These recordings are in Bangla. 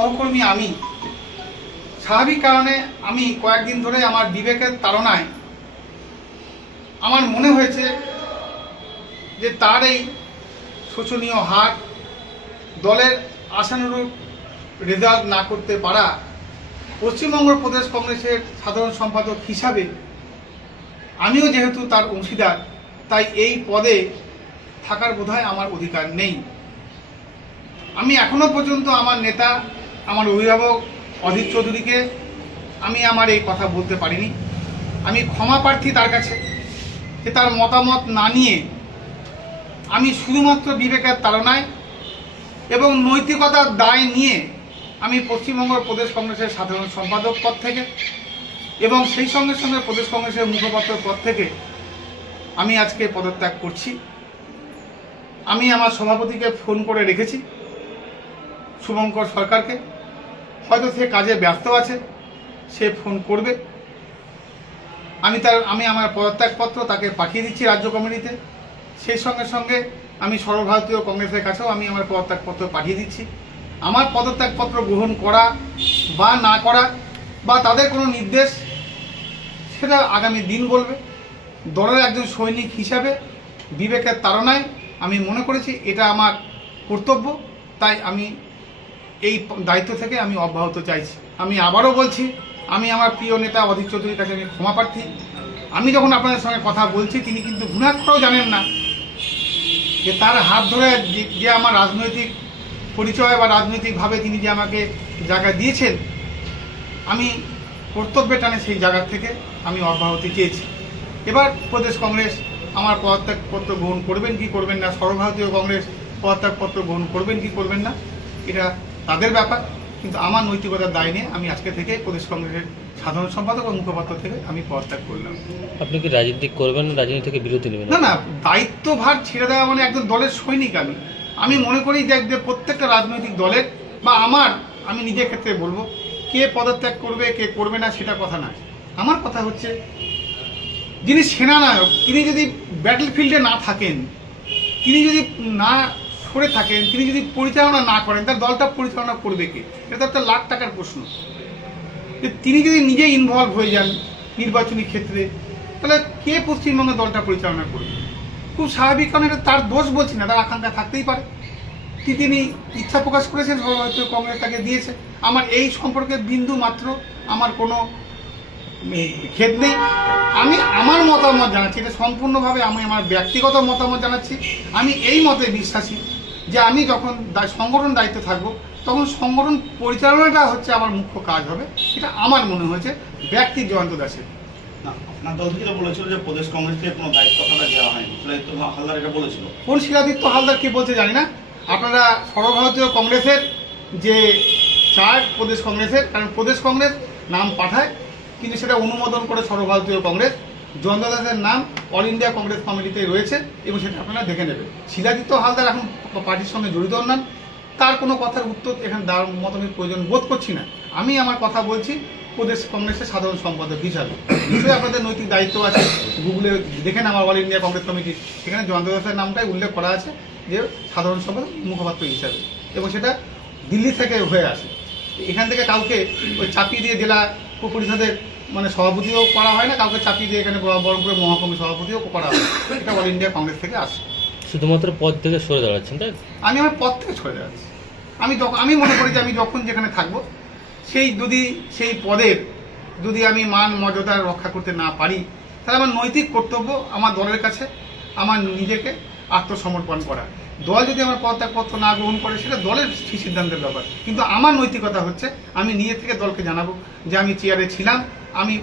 সহকর্মী আমি স্বাভাবিক কারণে আমি কয়েকদিন ধরে আমার বিবেকের তাড়নায় আমার মনে হয়েছে যে তার এই শোচনীয় হার, দলের আশানুরূপ রেজাল্ট না করতে পারা, পশ্চিমবঙ্গ প্রদেশ কংগ্রেসের সাধারণ সম্পাদক হিসাবে আমিও যেহেতু তার অংশীদার, তাই এই পদে থাকার বোধহয় আমার অধিকার নেই। আমি এখনো পর্যন্ত আমার নেতা, আমার অভিভাবক অধীর চৌধুরীকে আমি আমার এই কথা বলতে পারিনি। আমি ক্ষমা প্রার্থী তার কাছে যে তার মতামত না নিয়ে আমি শুধুমাত্র বিবেকের তাড়নায় এবং নৈতিকতার দায় নিয়ে আমি পশ্চিমবঙ্গ প্রদেশ কংগ্রেসের সাধারণ সম্পাদক পদ থেকে এবং সেই সঙ্গে সঙ্গে প্রদেশ কংগ্রেসের মুখপাত্র পদ থেকে আমি আজকে পদত্যাগ করছি। আমি আমার সভাপতিকে ফোন করে রেখেছি, শুভঙ্কর সরকারকে। হয়তো সে কাজে ব্যস্ত আছে, সে ফোন করবে। আমি আমার পদত্যাগপত্র তাকে পাঠিয়ে দিচ্ছি রাজ্য কমিটিতে। সেই সঙ্গে সঙ্গে আমি সর্বভারতীয় কংগ্রেসের কাছেও আমি আমার পদত্যাগপত্র পাঠিয়ে দিচ্ছি। আমার পদত্যাগপত্র গ্রহণ করা বা না করা বা তাদের কোনো নির্দেশ, সেটা আগামী দিন বলবে। দলের একজন সৈনিক হিসাবে বিবেকের তাড়নায় আমি মনে করেছি এটা আমার কর্তব্য, তাই আমি এই দায়িত্ব থেকে আমি অব্যাহত চাইছি। আমি আবারও বলছি, আমি আমার প্রিয় নেতা অধীর চৌধুরীর কাছে আমি ক্ষমা প্রার্থী। আমি যখন আপনাদের সঙ্গে কথা বলছি, তিনি কিন্তু ঘুণাক্ষরেও জানেন না যে তার হাত ধরে যে আমার রাজনৈতিক পরিচয় বা রাজনৈতিকভাবে তিনি যে আমাকে জায়গা দিয়েছেন, আমি কর্তব্যের টানে সেই জায়গা থেকে আমি অব্যাহতি চেয়েছি। এবার প্রদেশ কংগ্রেস আমার পদত্যাগপত্র গ্রহণ করবেন কি করবেন না, সর্বভারতীয় কংগ্রেস পদত্যাগপত্র গ্রহণ করবেন কি করবেন না, এটা তাদের ব্যাপার। কিন্তু আমার নৈতিকতার দায় নিয়ে আমি আজকে থেকে প্রদেশ কংগ্রেসের সাধারণ সম্পাদক ও মুখপাত্র থেকে আমি পদত্যাগ করলাম। আপনি কি রাজনীতি করবেন না, রাজনীতি থেকে বিরতি নেবেন? না না, দায়িত্বভার ছেড়ে দেওয়া মানে একজন দলের সৈনিক। আমি মনে করি যে প্রত্যেকটা রাজনৈতিক দলের বা আমি নিজের ক্ষেত্রে বলবো, কে পদত্যাগ করবে কে করবে না সেটা কথা নয়। আমার কথা হচ্ছে, যিনি সেনানায়ক তিনি যদি ব্যাটল ফিল্ডে না থাকেন, তিনি যদি না সরে থাকেন, তিনি যদি পরিচালনা না করেন, তার দলটা পরিচালনা করবে কে? এটা তো একটা লাখ টাকার প্রশ্ন। যে তিনি যদি নিজে ইনভলভ হয়ে যান নির্বাচনী ক্ষেত্রে, তাহলে কে পশ্চিমবঙ্গের দলটা পরিচালনা করবে? খুব স্বাভাবিক, কারণ এটা তার দোষ বলছি না, তার আকাঙ্ক্ষা থাকতেই পারে। তিনি ইচ্ছা প্রকাশ করেছেন, সর্বভারতীয় কংগ্রেস তাকে দিয়েছে। আমার এই সম্পর্কে বিন্দু মাত্র আমার কোনো খেদ নেই। আমি আমার মতামত জানাচ্ছি, এটা সম্পূর্ণভাবে আমি আমার ব্যক্তিগত মতামত জানাচ্ছি। আমি এই মতে বিশ্বাসী যে আমি যখন সংগঠন দায়িত্বে থাকবো, তখন সংগঠন পরিচালনাটা হচ্ছে আমার মুখ্য কাজ হবে। এটা আমার মনে হয়েছে ব্যক্তি জয়ন্ত দাসের। আপনার দল থেকে বলেছিল যে প্রদেশ কংগ্রেস থেকে কোনো দায়িত্ব আপনারা দেওয়া হয়নি, শিলাদিত্য হালদার এটা বলেছিল। কোন শিলাদিত্য হালদার কে বলছে জানি না। আপনারা সর্বভারতীয় কংগ্রেসের যে চার্জ প্রদেশ কংগ্রেসের, কারণ প্রদেশ কংগ্রেস নাম পাঠায়, কিন্তু সেটা অনুমোদন করে সর্বভারতীয় কংগ্রেস। জয়ন্ত দাসের নাম অল ইন্ডিয়া কংগ্রেস কমিটিতে রয়েছে এবং সেটা আপনারা দেখে নেবেন। শিলাদিত্য হালদার এখন পার্টির সঙ্গে জড়িত নন, তার কোনো কথার উত্তর এখানে দেওয়ার মতো আমি প্রয়োজন বোধ করছি না। আমি আমার কথা বলছি প্রদেশ কংগ্রেসের সাধারণ সম্পাদক হিসাবে। নিশ্চয়ই আপনাদের নৈতিক দায়িত্ব আছে, গুগলে দেখেন আমার অল ইন্ডিয়া কংগ্রেস কমিটি, সেখানে জয়ন্ত দাসের নামটাই উল্লেখ করা আছে যে সাধারণ সম্পাদক মুখপাত্র হিসাবে, এবং সেটা দিল্লি থেকে হয়ে আসে। এখান থেকে কাউকে ওই চাপিয়ে দিয়ে জেলা পরিষদের মানে সভাপতিও করা হয় না, কাউকে চাপিয়ে দিয়ে এখানে বহরমপুরের মহাকর্মী সভাপতিও করা হয়। এটা অল ইন্ডিয়া কংগ্রেস থেকে আসে। শুধুমাত্র পদ থেকে সরে দাঁড়াচ্ছেন, তাই? আমি আমার পদ থেকে সরে যাচ্ছি। আমি মনে করি যে আমি যখন যেখানে থাকবো, সেই পদের যদি আমি মান মর্যাদা রক্ষা করতে না পারি, তাহলে আমার নৈতিক কর্তব্য আমার দলের কাছে আমার নিজেকে আত্মসমর্পণ করা। দল যদি আমার পদত্যাগপত্র না গ্রহণ করে, সেটা দলের সিদ্ধান্তের ব্যাপার। কিন্তু আমার নৈতিকতা হচ্ছে, আমি নিজে থেকে দলকে জানাবো যে আমি চেয়ারে ছিলাম, আমি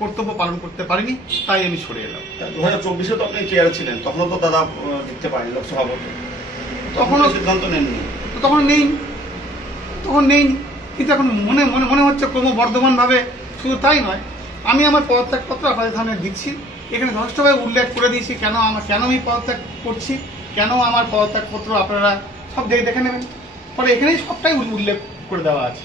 কর্তব্য পালন করতে পারিনি, তাই আমি সরে এলাম। 2024-এ তো আপনি চেয়ারে ছিলেন, তখনও তো দাদা দেখতে পারেন লোকসভাপতি, তখনও সিদ্ধান্ত নেননি। তখন নেই, কিন্তু এখন মনে হচ্ছে ক্রমবর্ধমানভাবে। শুধু তাই নয়, আমি আমার পদত্যাগপত্র আপনাদের সামনে দিচ্ছি। এখানে যথেষ্টভাবে উল্লেখ করে দিয়েছি কেন আমি পদত্যাগ করছি, কেন আমার পদত্যাগপত্র আপনারা সব দেখে নেবেন। ফলে এখানেই সবটাই উল্লেখ করে দেওয়া আছে।